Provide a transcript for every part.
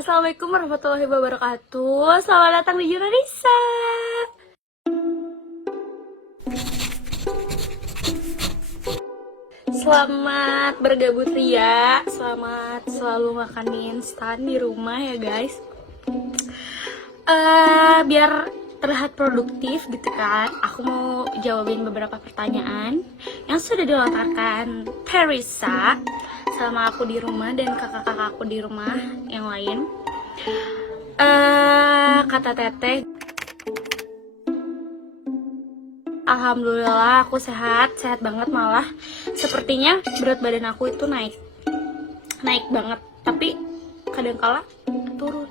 Assalamualaikum warahmatullahi wabarakatuh. Selamat datang di Jurnalisa. Selamat bergabung ria. Selamat selalu makan mie instan di rumah ya guys. Biar terlihat produktif gitu kan, aku mau jawabin beberapa pertanyaan yang sudah dilontarkan Teresa sama aku di rumah dan kakak-kakak aku di rumah yang lain. Kata Teteh, alhamdulillah aku sehat banget, malah sepertinya berat badan aku itu naik banget, tapi kadangkala turun.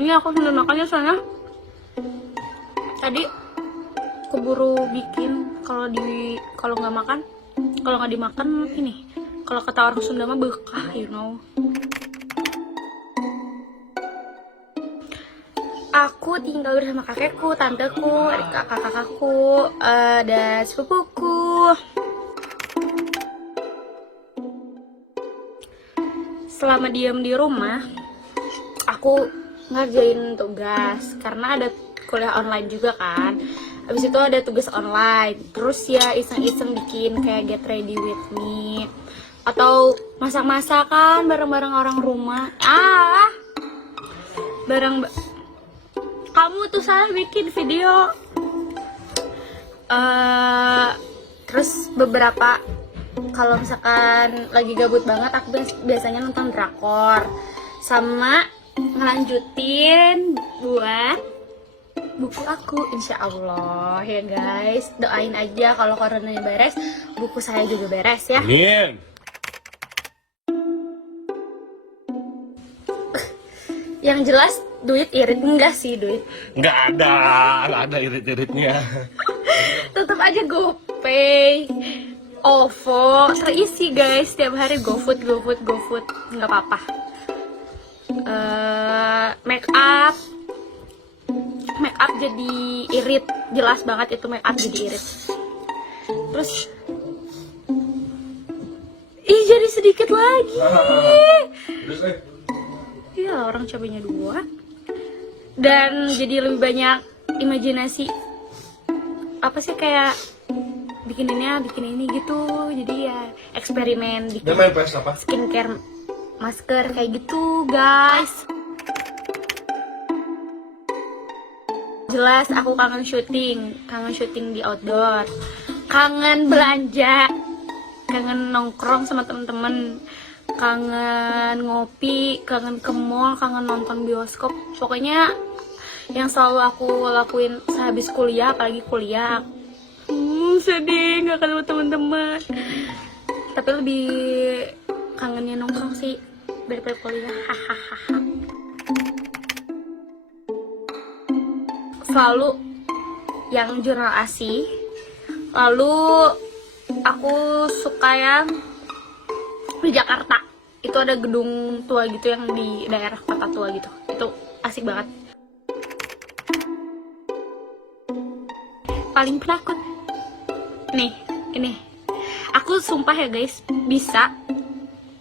Ini aku sambil makannya soalnya tadi keburu bikin, kalau nggak dimakan ini, kalau kata orang Sunda mah bekah, Aku tinggal bersama kakekku, tanteku, kakak-kakakku, dan sepupuku. Selama diem di rumah, aku ngerjain tugas karena ada kuliah online juga kan. Habis itu ada tugas online, terus ya iseng-iseng bikin kayak get ready with me atau masak-masakan bareng-bareng orang rumah. Kamu tuh salah bikin video. Terus beberapa, kalau misalkan lagi gabut banget, aku biasanya nonton drakor sama ngelanjutin buat buku aku, insya Allah ya guys. Doain aja kalau coronanya beres, buku saya juga beres ya. Amin. Yang jelas duit irit enggak sih, duit Nggak ada irit-iritnya. tetap aja GoPay, OVO terisi guys, setiap hari GoFood nggak apa-apa. Make up jadi irit, jelas banget itu make up jadi irit. Terus jadi sedikit lagi. Iya, orang cabenya 2 dan jadi lebih banyak imajinasi, apa sih, kayak bikin ini gitu. Jadi ya eksperimen bikin skincare, masker kayak gitu guys. Jelas aku kangen syuting di outdoor, kangen belanja, kangen nongkrong sama temen-temen, kangen ngopi, kangen ke mall, kangen nonton bioskop. Pokoknya yang selalu aku lakuin sehabis kuliah, apalagi kuliah. Sedih gak ketemu teman-teman, tapi lebih kangennya nongkrong sih daripada kuliah. Selalu yang jurnal ASI. Lalu aku suka yang di Jakarta, itu ada gedung tua gitu yang di daerah kota tua gitu, itu asik banget. Paling penakut nih, ini aku sumpah ya guys, bisa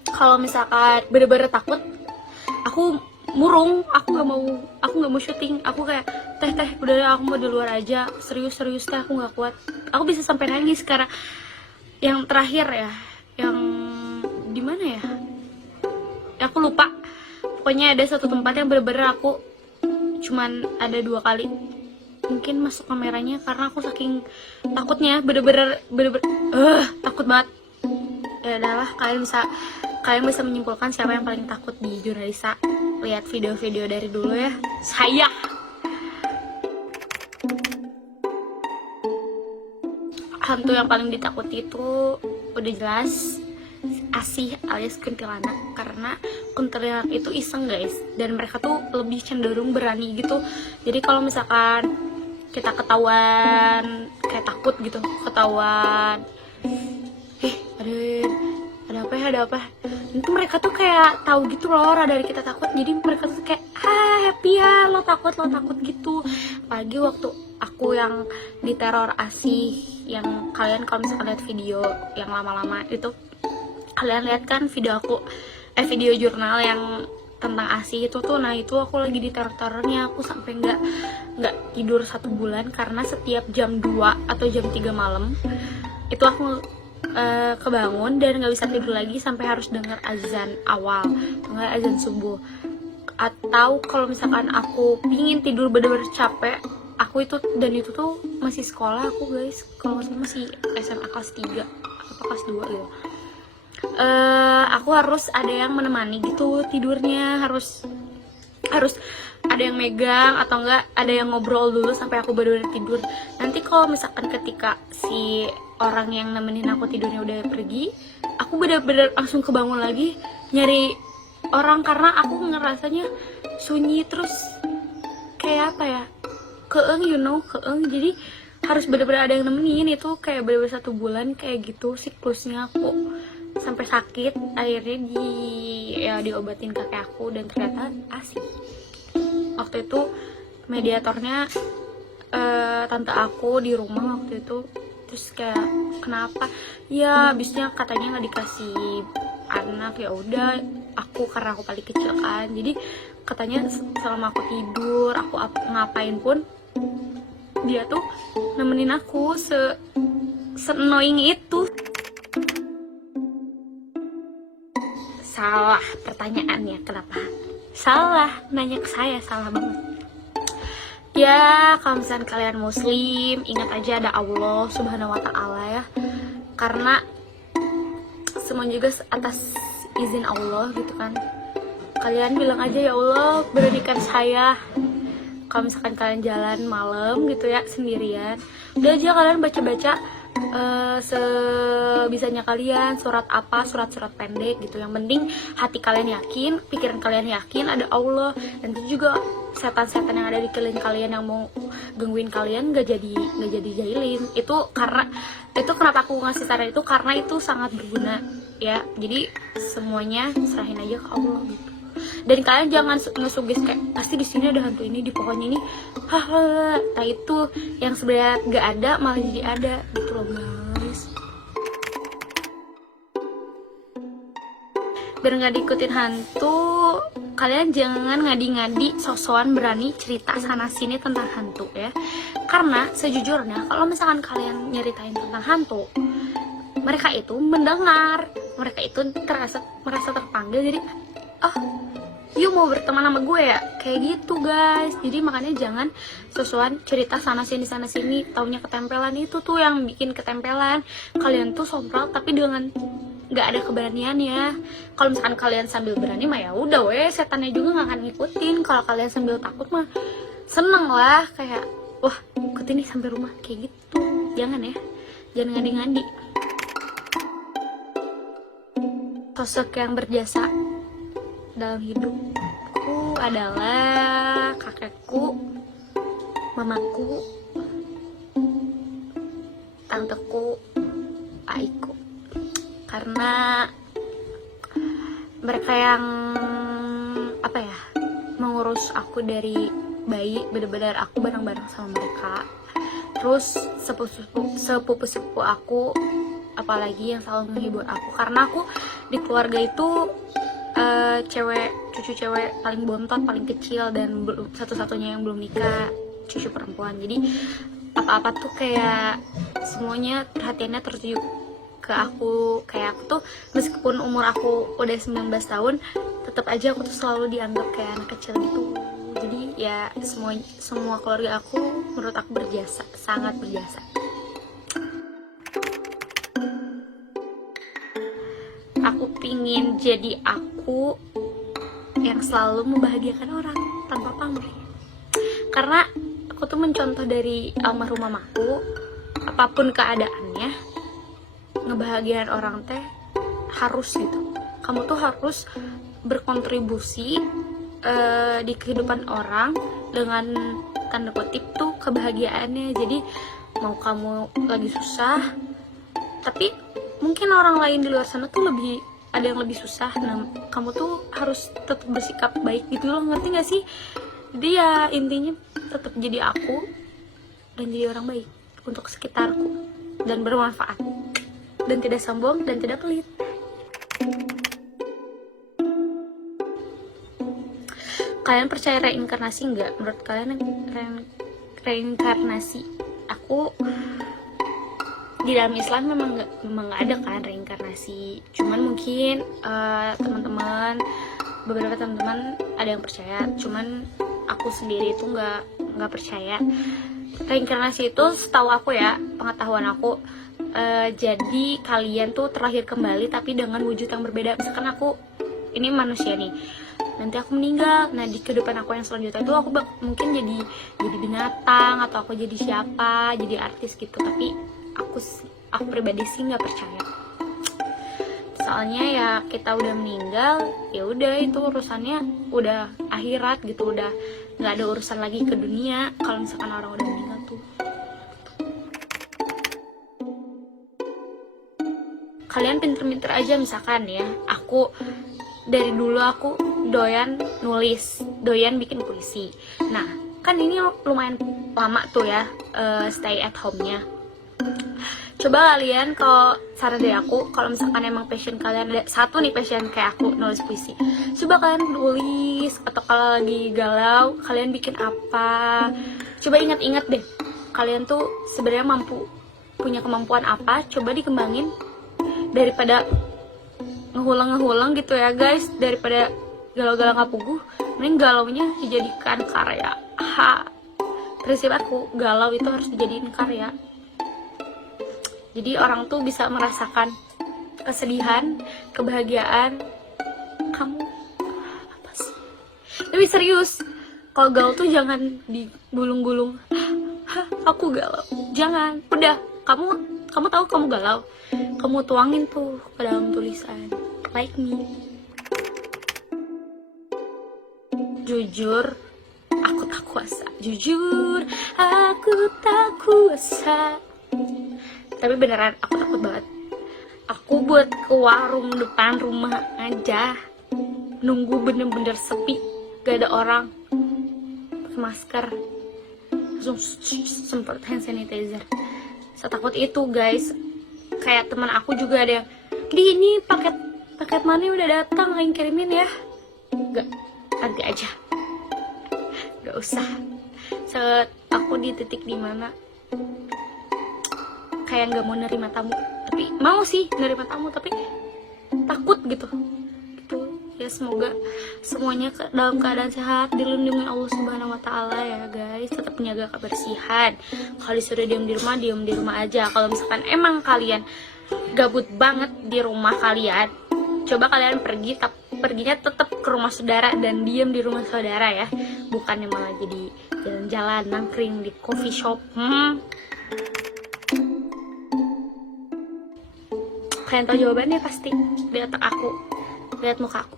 kalau misalkan bener-bener takut, aku murung, aku nggak mau syuting, aku kayak teh udah, aku mau di luar aja, serius teh, aku nggak kuat, aku bisa sampai nangis. Karena yang terakhir ya, yang di mana ya, aku lupa, pokoknya ada satu tempat yang bener-bener aku cuman ada 2 kali mungkin masuk kameranya, karena aku saking takutnya, bener-bener takut banget. Ya udahlah, kalian bisa menyimpulkan siapa yang paling takut di Jurnalisa. Lihat video-video dari dulu ya. Saya hantu yang paling ditakuti itu udah jelas Asih alias kuntilanak, karena kuntilanak itu iseng guys, dan mereka tuh lebih cenderung berani gitu. Jadi kalau misalkan kita ketahuan kayak takut gitu, ketahuan ada apa, itu mereka tuh kayak tahu gitu loh dari kita takut, jadi mereka tuh kayak happy ya, lo takut gitu. Apalagi waktu aku yang diteror Asih, yang kalian kalau misalkan lihat video yang lama-lama itu, kalian lihat kan video jurnal yang tentang ASI itu tuh. Nah itu aku lagi di teror-terornya, aku sampai nggak tidur 1 bulan karena setiap jam 2 atau jam 3 malam itu aku kebangun dan nggak bisa tidur lagi sampai harus dengar azan awal, nggak azan subuh. Atau kalau misalkan aku pingin tidur bener-bener capek, aku itu tuh masih sekolah aku guys, kalau masih SMA kelas 3 atau kelas 2 gitu. Aku harus ada yang menemani gitu tidurnya, harus ada yang megang atau enggak ada yang ngobrol dulu sampai aku benar-benar tidur. Nanti kalau misalkan ketika si orang yang nemenin aku tidurnya udah pergi, aku benar-benar langsung kebangun lagi nyari orang karena aku ngerasanya sunyi, terus kayak apa ya, keeng keeng. Jadi harus benar-benar ada yang nemenin. Itu kayak benar-benar 1 bulan kayak gitu siklusnya aku, sampai sakit akhirnya diobatin kakek aku dan ternyata ASI. Waktu itu mediatornya tante aku di rumah waktu itu. Terus kayak kenapa ya, abisnya katanya nggak dikasih anak. Ya udah, karena aku paling kecil kan, jadi katanya selama aku tidur, aku ngapain pun dia tuh nemenin aku, se-annoying itu. Salah pertanyaannya, kenapa salah nanya ke saya, salah banget. Ya kalau misalnya kalian muslim, ingat aja ada Allah subhanahu wa ta'ala ya, karena semua juga atas izin Allah gitu kan. Kalian bilang aja, ya Allah berikan saya, kalau misalkan kalian jalan malam gitu ya sendirian, udah aja kalian baca-baca sebisanya kalian, surat-surat pendek gitu. Yang penting hati kalian yakin, pikiran kalian yakin ada Allah. Nanti juga setan-setan yang ada di keliling kalian yang mau gangguin kalian gak jadi jahilin. Itu kenapa aku ngasih saran itu, karena itu sangat berguna ya. Jadi semuanya serahin aja ke Allah gitu. Dan kalian jangan ngesugis kayak pasti di sini ada hantu ini, di pohon ini, hahaha. Nah itu yang sebenarnya gak ada malah jadi ada gitu loh guys. Biar nggak diikutin hantu, kalian jangan ngadi-ngadi sosokan berani cerita sana sini tentang hantu ya. Karena sejujurnya kalau misalkan kalian nyeritain tentang hantu, mereka itu mendengar, mereka itu merasa terpanggil, jadi you mau berteman sama gue ya, kayak gitu guys. Jadi makanya jangan sosokan cerita sana sini, taunya ketempelan. Itu tuh yang bikin ketempelan. Kalian tuh sompral tapi dengan nggak ada keberaniannya. Kalau misalkan kalian sambil berani mah ya udah weh, setannya juga nggak akan ngikutin. Kalau kalian sambil takut mah seneng lah, kayak wah ikutin nih sampai rumah, kayak gitu. Jangan ya, jangan ngadi-ngadi. Sosok yang berjasa dalam hidupku adalah kakekku, mamaku, tanteku, aiku. Karena mereka yang mengurus aku dari bayi, bener-bener aku bareng-bareng sama mereka. Terus sepupu-sepupu aku apalagi yang selalu menghibur aku, karena aku di keluarga itu cucu cewek paling bontot, paling kecil, dan satu-satunya yang belum nikah, cucu perempuan. Jadi apa-apa tuh kayak semuanya perhatiannya tertuju ke aku. Kayak aku tuh meskipun umur aku udah 19 tahun, tetap aja aku tuh selalu dianggap kayak anak kecil gitu. Jadi ya semua keluarga aku menurut aku berjasa, sangat berjasa. Aku pingin jadi aku yang selalu membahagiakan orang tanpa pamrih. Karena aku tuh mencontoh dari almarhum mamaku, apapun keadaannya, ngebahagiain orang teh harus gitu. Kamu tuh harus berkontribusi di kehidupan orang dengan tanda kutip tuh kebahagiaannya. Jadi mau kamu lagi susah, tapi mungkin orang lain di luar sana tuh ada yang lebih susah, nah kamu tuh harus tetap bersikap baik gitu loh, ngerti gak sih? Jadi ya intinya tetap jadi aku dan jadi orang baik untuk sekitarku dan bermanfaat dan tidak sombong dan tidak pelit. kalian percaya reinkarnasi nggak? Menurut kalian reinkarnasi? Aku di dalam Islam memang nggak ada kan reinkarnasi. Cuman mungkin beberapa teman-teman ada yang percaya. Cuman aku sendiri itu nggak percaya. Reinkarnasi itu setahu aku ya, pengetahuan aku, jadi kalian tuh terlahir kembali tapi dengan wujud yang berbeda. Misalkan aku ini manusia nih, nanti aku meninggal, nah di kehidupan aku yang selanjutnya itu aku mungkin jadi binatang, atau aku jadi siapa, jadi artis gitu. Tapi aku pribadi sih nggak percaya. Soalnya ya kita udah meninggal, ya udah itu urusannya udah akhirat gitu, udah nggak ada urusan lagi ke dunia. Kalau misalkan orang udah meninggal tuh, kalian pinter-pinter aja. Misalkan ya, aku dari dulu aku doyan nulis, doyan bikin puisi. Nah kan ini lumayan lama tuh ya, stay at home-nya. Coba kalian, kalau saran dari aku, kalau misalkan emang passion kalian ada satu nih, passion kayak aku nulis puisi, coba kalian nulis. Atau kalau lagi galau, kalian bikin apa, coba ingat-ingat deh, kalian tuh sebenarnya punya kemampuan apa, coba dikembangin. Daripada ngehulang gitu ya guys, daripada galau-galau gak puguh, mending galaunya dijadikan karya. Prinsip aku, galau itu harus dijadiin karya. Jadi orang tuh bisa merasakan kesedihan, kebahagiaan. Kamu apa sih? Tapi serius, kalau galau tuh jangan digulung-gulung. Aku galau, jangan. Udah, kamu tahu kamu galau, kamu tuangin tuh ke dalam tulisan, like me. Jujur, aku tak kuasa. Jujur, aku tak kuasa. Tapi beneran, aku takut banget. Aku buat ke warung depan rumah aja, nunggu bener-bener sepi, gak ada orang, pakai masker, langsung semprot hand sanitizer. Setakut itu guys. Kayak teman aku juga ada yang, di ini paket mana udah datang, yang kirimin ya. Gak, nanti aja, gak usah. Saat aku di titik dimana kayak nggak mau nerima tamu, tapi mau sih nerima tamu, tapi takut gitu ya. Semoga semuanya dalam keadaan sehat, dilindungi Allah Subhanahu Wa Taala ya guys. Tetap menjaga kebersihan. Kalau disuruh diam di rumah aja. Kalau misalkan emang kalian gabut banget di rumah kalian, coba kalian perginya tetap ke rumah saudara dan diam di rumah saudara ya, bukannya malah jadi jalan-jalan nangkring di coffee shop. Kalian tahu jawabannya pasti. Lihat aku, lihat muka aku,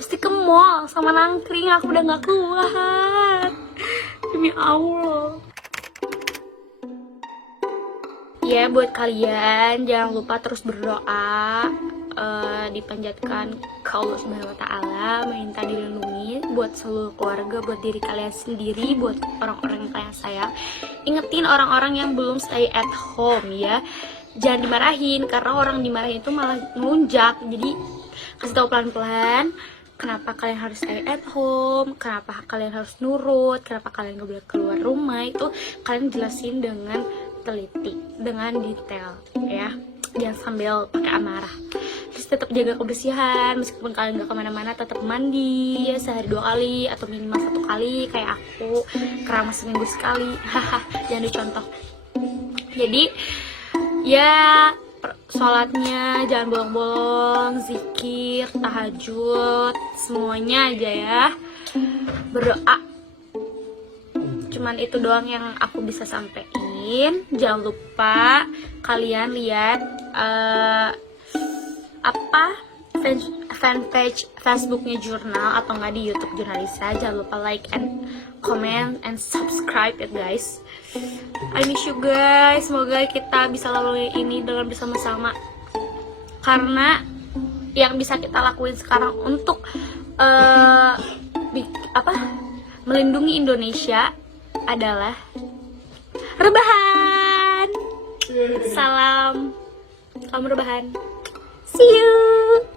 pasti ke mall sama nangkring. Aku udah gak kuat, demi Allah. Ya buat kalian, jangan lupa terus berdoa, dipanjatkan ke Allah Subhanahu Wa Taala, minta dilindungi buat seluruh keluarga, buat diri kalian sendiri, buat orang-orang yang kalian sayang. Ingetin orang-orang yang belum stay at home ya, jangan dimarahin, karena orang dimarahin itu malah ngelunjak. Jadi kasih tahu pelan-pelan kenapa kalian harus stay at home, kenapa kalian harus nurut, kenapa kalian gak boleh keluar rumah. Itu kalian jelasin dengan teliti, dengan detail ya, jangan sambil pakai amarah. Terus tetap jaga kebersihan, meskipun kalian gak kemana-mana, tetap mandi ya, sehari 2 kali atau minimal 1 kali. Kayak aku keramas seminggu sekali. Jangan dicontoh. Jadi ya sholatnya jangan bolong-bolong, zikir, tahajud, semuanya aja ya, berdoa. Cuman itu doang yang aku bisa sampein. Jangan lupa kalian lihat fanpage Facebooknya Jurnal, atau nggak di YouTube Jurnalisa. Jangan lupa like and comment and subscribe ya guys. I miss you guys. Semoga kita bisa lalui ini dengan bersama-sama, karena yang bisa kita lakuin sekarang untuk melindungi Indonesia adalah rebahan. Salam rebahan. See you.